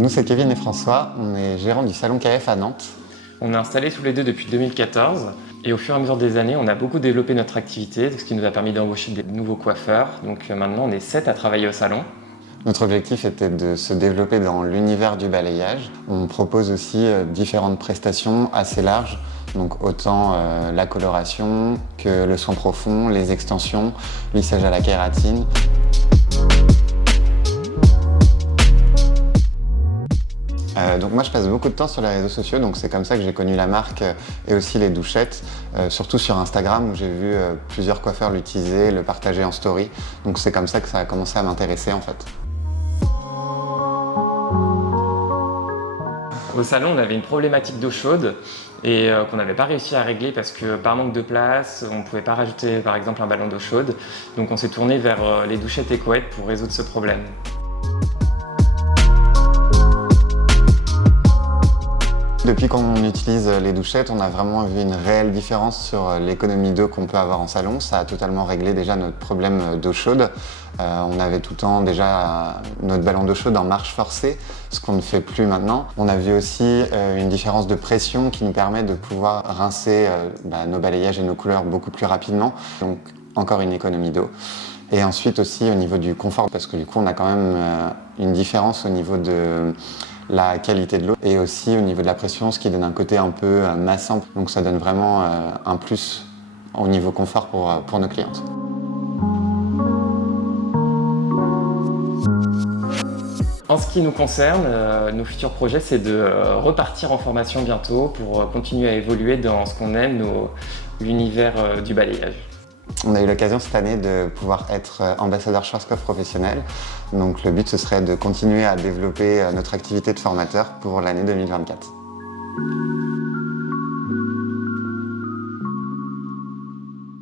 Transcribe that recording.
Nous, c'est Kevin et François, on est gérants du salon KF à Nantes. On est installés tous les deux depuis 2014 et au fur et à mesure des années, on a beaucoup développé notre activité, ce qui nous a permis d'embaucher des nouveaux coiffeurs. Donc maintenant, on est 7 à travailler au salon. Notre objectif était de se développer dans l'univers du balayage. On propose aussi différentes prestations assez larges, donc autant la coloration que le soin profond, les extensions, lissage à la kératine. Donc moi je passe beaucoup de temps sur les réseaux sociaux, donc c'est comme ça que j'ai connu la marque et aussi les douchettes, surtout sur Instagram où j'ai vu plusieurs coiffeurs l'utiliser, le partager en story, donc c'est comme ça que ça a commencé à m'intéresser en fait. Au salon, on avait une problématique d'eau chaude et qu'on n'avait pas réussi à régler parce que par manque de place, on ne pouvait pas rajouter par exemple un ballon d'eau chaude. Donc on s'est tourné vers les douchettes EcoEd pour résoudre ce problème. Depuis qu'on utilise les douchettes, on a vraiment vu une réelle différence sur l'économie d'eau qu'on peut avoir en salon. Ça a totalement réglé déjà notre problème d'eau chaude. On avait tout le temps déjà notre ballon d'eau chaude en marche forcée, ce qu'on ne fait plus maintenant. On a vu aussi une différence de pression qui nous permet de pouvoir rincer nos balayages et nos couleurs beaucoup plus rapidement. Donc encore une économie d'eau. Et ensuite aussi au niveau du confort, parce que du coup on a quand même une différence au niveau de la qualité de l'eau et aussi au niveau de la pression, ce qui donne un côté un peu massant. Donc ça donne vraiment un plus au niveau confort pour nos clientes. En ce qui nous concerne, nos futurs projets, c'est de repartir en formation bientôt pour continuer à évoluer dans ce qu'on aime, l'univers du balayage. On a eu l'occasion cette année de pouvoir être ambassadeur Schwarzkopf professionnel. Donc le but, ce serait de continuer à développer notre activité de formateur pour l'année 2024.